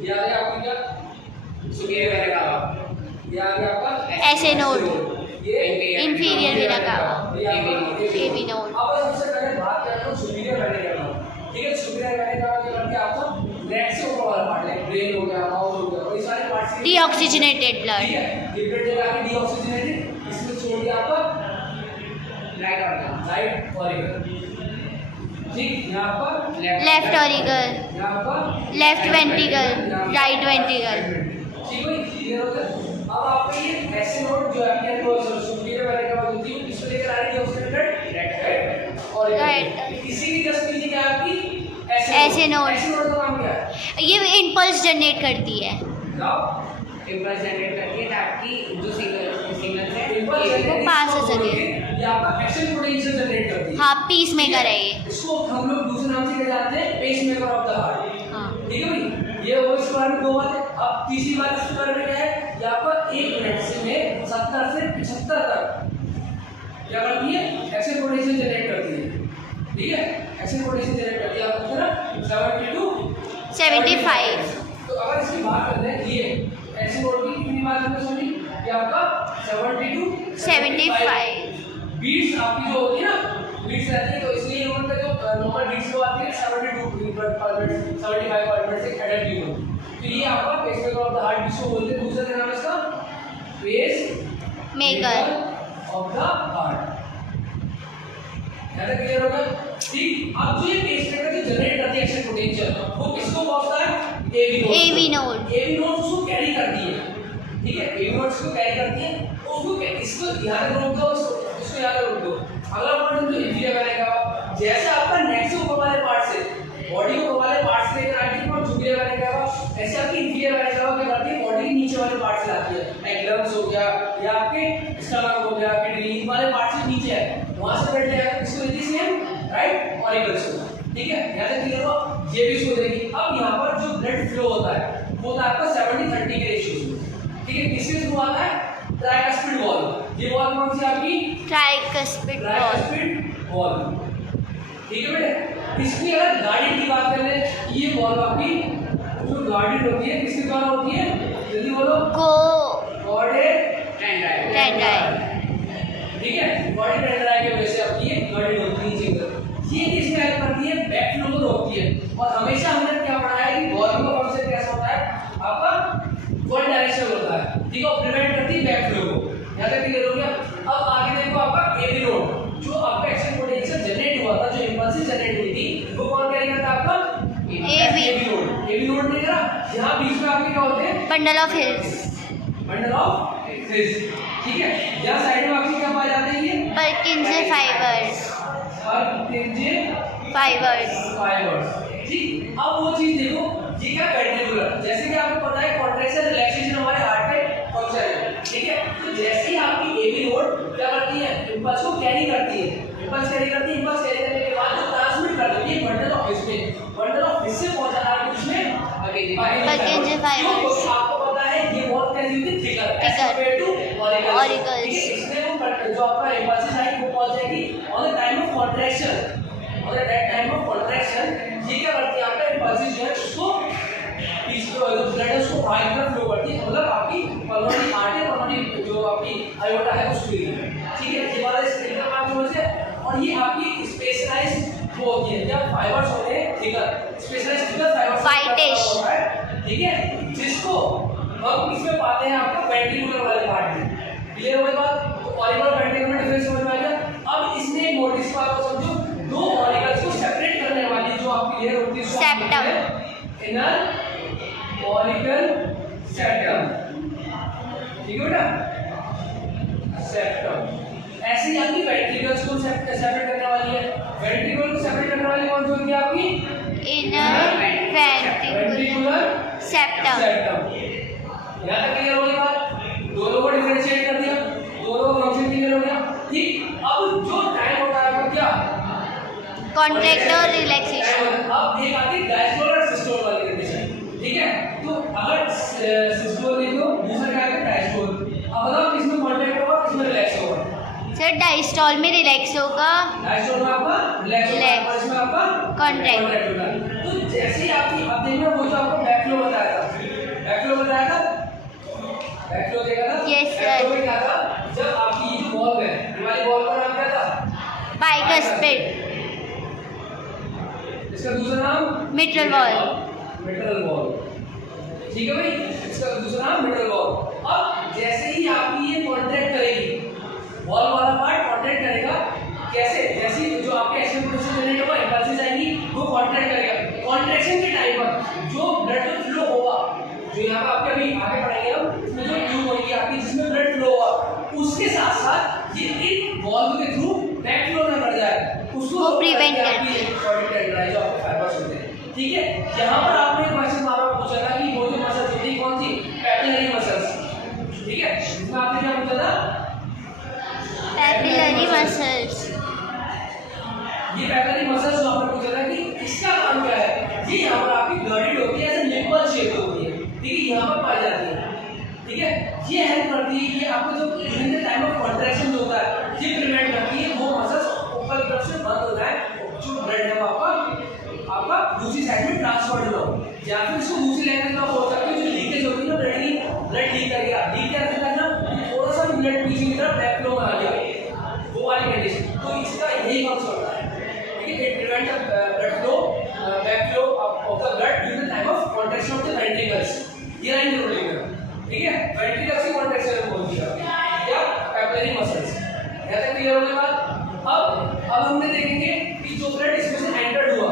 ये आ गया आपकी क्या सुपीरियर वेना कावा, ये आ गया आपका ऐसे नोड, ये inferior vena cava, AV node. अब सबसे पहले बात करते हैं सुपीरियर वेना कावा। ठीक है, सुपीरियर वेना कावा के करके आपका नेक से ऊपर वाला पार्ट है, ब्रेन हो गया, माउथ हो गया, और ये सारे पार्ट्स डीऑक्सीजनेटेड ब्लड। ठीक है, डिफरेंट जगह पे डीऑक्सीजनेटेड, इसमें छोड़ दिया आपका राइट ऑरिकल। ठीक, यहाँ पर लेफ्ट ऑरिकल, यहाँ पर लेफ्ट वेंट्रिकल, राइट वेंट्रिकल। ठीक है, क्लियर हो गया। अब आपका ये ऐसे नोड जो है आपके सुपीरियर वेना कावा होती है, इसको लेकर आ रही है डीऑक्सीजनेटेड राइट और राइट। इसी की जस्ट नीचे क्या है आपकी ऐसे नोड। ऐसे नोड का नाम क्या है? ये इम्पल्स जनरेट करती है। इम्पल्स जनरेट करती है ताकि जो सिग्नल है वो पास हो सके। ये आपका एक्शन पोटेंशियल जनरेट करती है। हाँ, पीस मेकर है ये। इसको हम लोग दूसरे नाम से क्या जानते हैं? Pacemaker of the heart. हाँ। ठीक है भाई, ये वो इसके बारे में दो बातें। अब तीसरी बात इसके बारे में क्या है? ये आपका 1 मिनट में 70 से 75 तक क्या करती है? एक्शन पोटेंशियल जनरेट करती है। ठीक है, एक्शन पोटेंशियल जनरेट करती है आपको ना 70 टू 75। तो अगर इसकी बात करते हैं ये ऐसे नोट की कितनी बात हमने सुनी कि आपका 70 टू 75 बीट्स आपकी जो होती है ना, बीट्स रहती है, तो इसलिए ह्यूमन का जो नॉर्मल बीट्स जो आती है 72 बीट पर मिनट, 75 पर मिनट से एडल्ट ह्यूमन। तो ये आपका पेसमेकर ऑफ द हार्ट जिसको बोलते हैं, दूसरा नाम है इसका pacemaker of the heart. Clear हो गया? ठीक, अब जो ये पेसमेकर जो जनरेट करती है एक्शन पोटेंशियल, वो किसको पहुंचता है? AV node. एवी नोड उसको कैरी करती है। ठीक है, एवी नोड इसको कैरी करती है, उसको इसको ध्यान में रख दो, इसको याद रख दो। अगला पॉइंट जो इंफीरियर वेना कावा, जैसे आपका नेक से ऊपर वाले पार्ट से बॉडी को ऊपर वाले पार्ट से लेकर आती है और सुपीरियर वेना कावा, ऐसे आपकी इंफीरियर वेना कावा क्या करती है? बॉडी के नीचे वाले पार्ट से लाती है, लाइक लंग्स हो गया या आपके स्टमक हो गया, किडनी वाले पार्ट से नीचे है, वहां से ब्लड जाएगा, इसको देती है सेम राइट ऑरिकल से। ठीक है, याद रखिए हो, ये भी इसको देगी। अब यहाँ पर जो ब्लड फ्लो होता है वो होता है आपका 70-30 के रेशियो में। ठीक है, किसके थ्रू आता है? Tricuspid valve. ये वॉल्व कौन सी आपकी? Tricuspid valve. Tricuspid valve. ठीक है बेटे, इसकी अगर गार्डियन की बात करें, ये वॉल्व आपकी जो गार्डियन होती है किसके द्वारा होती है? जल्दी बोलो। कॉर्डेट टेंडाइन। ठीक है, बॉडी टेंडराई की वजह से आपकी ये गार्डियन होती है जिंगर। ये किसकी हेल्प करती है? बैक फ्लो को रोकती है। और हमेशा हमने क्या पढ़ा है कि वॉल्व का कॉन्सेप्ट कैसा होता है? आपका वन डायरेक्शन होता है। ठीक है, प्रिवेंट करती है बैक फ्लो को। यहां तक क्लियर हो गया? अब आगे देखो आपका एवी नोड, जो आपका एक्शन पोटेंशियल जनरेट हुआ था, जो इंपल्स जनरेट हुई थी, वो कौन कैरी करता है? आपका एवी नोड। एवी नोड ने करा, यहां बीच में आपके क्या होते हैं? Bundle of hills. Bundle of hills. ठीक है, यहां साइड में आपके क्या पाए जाते हैं? ये पर्किंजे फाइबर्स। पर्किंजे फाइबर्स। ठीक, अब वो चीज देखो, ये क्या वेंट्रिकुलर, जैसे कि आपको पता है कॉन्ट्रैक्शन रिलैक्सेशन हमारे हार्ट के फंक्शन है। ठीक है, तो जैसे ही आपकी एवी नोड क्या करती है? इंपल्स को कैरी करती है, इंपल्स कैरी करती है, इंपल्स कैरी करने के बाद जो ट्रांसमिट कर देती है बंडल ऑफ हिल्स में, बंडल ऑफ हिल्स से पहुंचाना है किसमें? Purkinje fibres. आपको पता है ये बहुत कैसी होती है? Thicker as compare to auricles. ठीक है, इसमें वो जो आपका इंपल्स है वो पहुंच जाएगी on the time of contraction. और एट टाइम ऑफ कॉन्ट्रैक्शन ये क्या करती है? आपका इंपल्स जो है उसको इसको जो ब्लड है उसको बाहर की तरफ फ्लो करती है, मतलब आपकी पल्मोनरी आर्टरी, पल्मोनरी जो आपकी आयोटा है उसके लिए। ठीक है, ये वाला स्क्रीन का काम समझ गए। और ये आपकी स्पेशलाइज्ड वो होती है, जब फाइबर्स होते हैं थिकर, स्पेशलाइज्ड थिकर फाइबर्स होता है। ठीक है, जिसको हम इसमें पाते हैं आपका वेंट्रिकुलर वाले पार्ट में। क्लियर हो गई बात? तो ऑरिकल वेंट्रिकुलर में डिफरेंस समझ में आ गया। अब इसमें एक नोटिस को आपको समझो, दो ऑरिकल्स को सेपरेट करने वाली जो आपकी लेयर होती है सेप्टम। Inner auricle septum. ठीक है बेटा, सेप्टम। ऐसे ही आपकी वेंट्रिकल्स को सेपरेट करने वाली है। वेंट्रिकल को सेपरेट करने वाली कौन सी होती है आपकी? Inner ventricular septum. यहाँ तक क्लियर हो गई बात? दोनों को डिफरेंशिएट कर दिया, दोनों का फंक्शन क्लियर हो गया। ठीक, अब जो टाइम होता है वो क्या? कॉन्ट्रैक्ट और रिलैक्सेशन। अब एक आती है डायस्टोल और सिस्टोल वाली कंडीशन। ठीक है, तो अगर सिस्टोल लिखो, दूसरा क्या है? डायस्टोल। अब बताओ किसमें कॉन्ट्रैक्ट होगा, किसमें रिलैक्स होगा? सर डायस्टोल में रिलैक्स होगा, डायस्टोल में आपका रिलैक्स होगा और इसमें आपका कॉन्ट्रैक्ट होगा। तो जैसे ही आपकी अब देखना वो जो आपको बैक फ्लो बताया था, बैक फ्लो देखा था? Yes, sir. बैक फ्लो में क्या था? जब आपकी ये जो बॉल है, ये वाली बॉल का नाम क्या था? बाइकस्पेड, इसका दूसरा नाम मिटरल बॉल, मिटरल बॉल। ठीक है भाई, इसका दूसरा नाम मिटरल बॉल। अब जैसे ही आपकी ये कॉन्ट्रैक्ट करेगी, बॉल वाला पार्ट कॉन्ट्रैक्ट करेगा, कैसे? जैसे ही जो आपके एक्शन पोटेंशियल जनरेट होगा, इंपल्सेस आएंगी, वो कॉन्ट्रैक्ट करेगा। कॉन्ट्रैक्शन के टाइम पर जो ब्लड का फ्लो होगा, जो यहाँ पे आपके अभी आगे पढ़ेंगे हम, इसमें जो ट्यूब होगी आपकी जिसमें ब्लड फ्लो होगा, उसके साथ साथ ये इन वॉल्व के थ्रू बैक फ्लो ना कर जाए, उसको prevent करती है जो आपके फाइबर्स होते हैं। ठीक है, यहाँ पर आपने एक क्वेश्चन मारा पूछा था कि वो जो मसल्स होती है कौन सी? Papillary muscles. ठीक है, इसमें आपने क्या पूछा था? Papillary muscles. ये पैपिलरी मसल्स जो आपने पूछा था कि इसका काम क्या है? ये यहाँ पर आपकी गर्डेड होती है, ऐसे निप्पल शेप होती है। ठीक है, यहाँ पर पाई जाती है। ठीक है, ये हेल्प करती है कि आपको जो during the time of contraction जो होता है, ये प्रिवेंट करती है वो मसल्स ऊपर की तरफ से बंद हो जाए, जो ब्लड है वो आपका दूसरी साइड में ट्रांसफर ना हो, या फिर इसको दूसरी लैंग्वेज में बोल सकते हो जो लीकेज होती है ना ब्लड की, ब्लड लीक कर गया, लीक क्या करता है ना, थोड़ा सा भी ब्लड पीछे की तरफ बैक फ्लो में आ गया, वो वाली कंडीशन। तो इसका यही कॉन्सेप्ट होता है। ठीक है, it prevent the blood flow, back flow of the blood during the time of contraction of the ventricles. ये लाइन जरूर लिखना। ठीक है, वेंट्रिकल्स की कॉन्ट्रैक्शन बोल दिया या पैपिलरी मसल्स। यहां तक क्लियर होने के बाद अब हमने देखेंगे कि जो ब्लड इसमें से एंटर्ड हुआ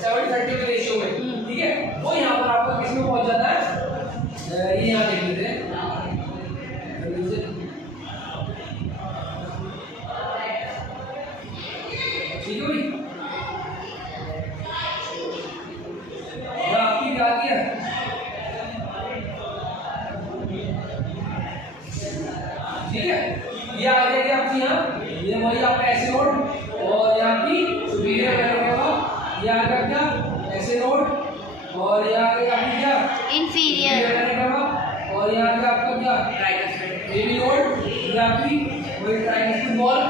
70-30 के रेशियो में, ठीक है, वो यहाँ पर आपका किसमें पहुंच जाता है? ये यहाँ देख लेते हैं। ठीक है भाई, आपकी क्या किया? ठीक है, ये आ जाएगी आपकी यहाँ, ये वही आपका ऐसे नोड, और यहाँ की सुपीरियर वेंट्रिकल, ये आ गया क्या? ऐसे नोड, और ये आ गया आपकी क्या? इंफीरियर वेंट्रिकल, और यहाँ आ गया आपका क्या? ट्राइकस्पेड, बेबी नोड, ये आपकी वही ट्राइकस्पेड बॉल।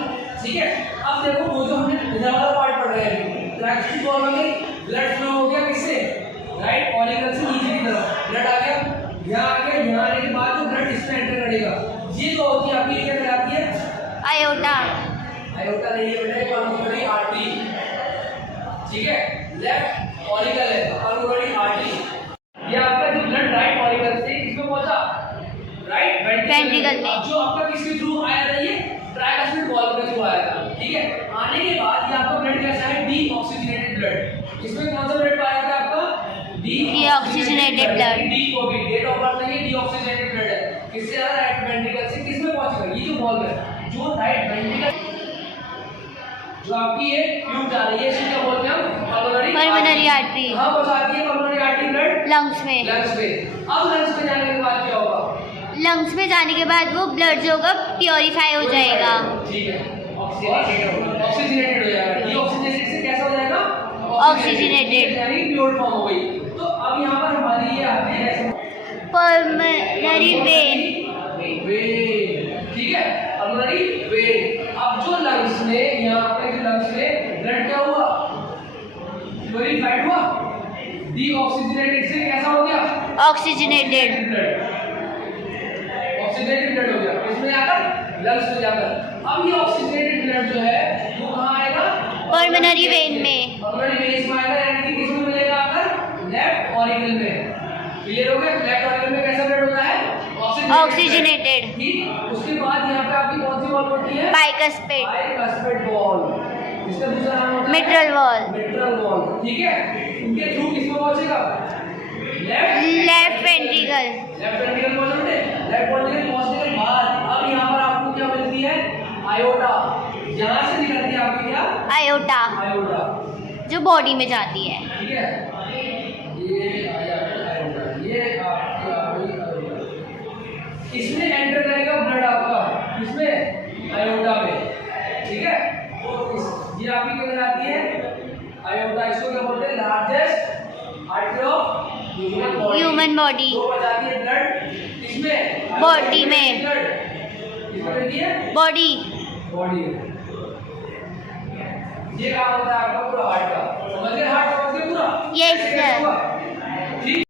ठीक है, अब देखो वो जो हमने इधर वाला पार्ट पढ़ रहे हैं, ट्राइकस्पेड बॉल में ब्लड फ्लो हो गया किससे? राइट ऑरिकल से नीचे की तरफ ब्लड आ गया, यहाँ आ गया, यहाँ आने के बाद जो ब्लड इसमें एंटर करेगा, ये जो होती है आपकी क्या कहलाती है? आयोटा। आयोटा नहीं है बेटा, पल्मोनरी आर्टरी। ठीक है, लेफ्ट ऑरिकल है, पल्मोनरी आर्टरी। ये आपका जो ब्लड राइट ऑरिकल से किसमें पहुंचा? राइट वेंट्रिकल में। जो आपका किसके थ्रू आया था? ये ट्राइकस्पेड बॉल के थ्रू आया था। ठीक है, आने के बाद ये आपका ब्लड कैसा है? Deoxygenated blood. इसमें कौन सा ब्लड पाया था आपका? Deoxygenated blood. डी को भी डेट ऑफ बर्थ नहीं है, डीऑक्सीजनेटेड ब्लड है। किससे आ रहा है? राइट वेंट्रिकल से। किसमें पहुंचेगा? ये जो बॉल है, जो राइट वेंट्रिकल जो आपकी ये ट्यूब जा रही है, इसे क्या बोलते हैं हम? Pulmonary artery. कहां पहुंचाती है पल्मोनरी आर्टरी ब्लड? लंग्स में। लंग्स में। अब लंग्स में जाने के बाद क्या होगा? लंग्स में जाने के बाद वो ब्लड जो होगा प्योरीफाई हो जाएगा। ठीक है, ऑक्सीजनेटेड हो जाएगा। डीऑक्सीजनेटेड से कैसा हो जाएगा? ऑक्सीजनेटेड, यानी प्योर फॉर्म हो गई। तो अब यहाँ पर हमारी ये आती है पल्मोनरी वेन। ठीक है, पल्मोनरी वेन। अब जो लंग्स में, यहाँ पे जो लंग्स में ब्लड क्या हुआ? प्योरीफाइड हुआ, डीऑक्सीजनेटेड से कैसा हो गया? ऑक्सीजनेटेड ब्लड, ऑक्सीजनेटेड ब्लड हो गया। इसमें आकर लंग्स में जाकर अब ये ऑक्सीजनेटेड ब्लड जो है वो कहाँ आएगा? पल्मोनरी वेन में। पल्मोनरी वेन में आएगा, यानी कि किसमें मिलेगा? आकर लेफ्ट ऑरिकल में। क्लियर हो गया? लेफ्ट ऑरिकल में कैसा ब्लड होता है? ऑक्सीजनेटेड। ठीक, उसके बाद यहाँ पे आपकी कौन सी बॉल होती है? बाइकस्पेड। Bicuspid ball. इसका दूसरा नाम होता है मिटरल बॉल। मिटरल बॉल। ठीक है, इनके थ्रू किसमें पहुंचेगा? Left ventricle. लेफ्ट वेंट्रिकल पहुंचते हैं। लेफ्ट वेंट्रिकल पहुंचने के बाद अब यहाँ पर आपको क्या मिलती है? आयोटा। यहाँ से निकलती है आपकी क्या? आयोटा, आयोटा, जो बॉडी में जाती है। ठीक है, ये आ जाती है आयोटा, ये आपकी आ गई आयोटा। इसमें एंटर करेगा ब्लड आपका, इसमें आयोटा में। ठीक है, ये आपकी क्या कहलाती है? आयोटा। इसको क्या बोलते हैं? Largest artery of human body. जो बजाती है ब्लड इसमें बॉडी में। ब्लड इसमें रहती है बॉडी। बॉडी में। ये काम होता है आपका पूरा हार्ट का। समझ गए? हार्ट समझ गए पूरा? Yes, sir. ठीक।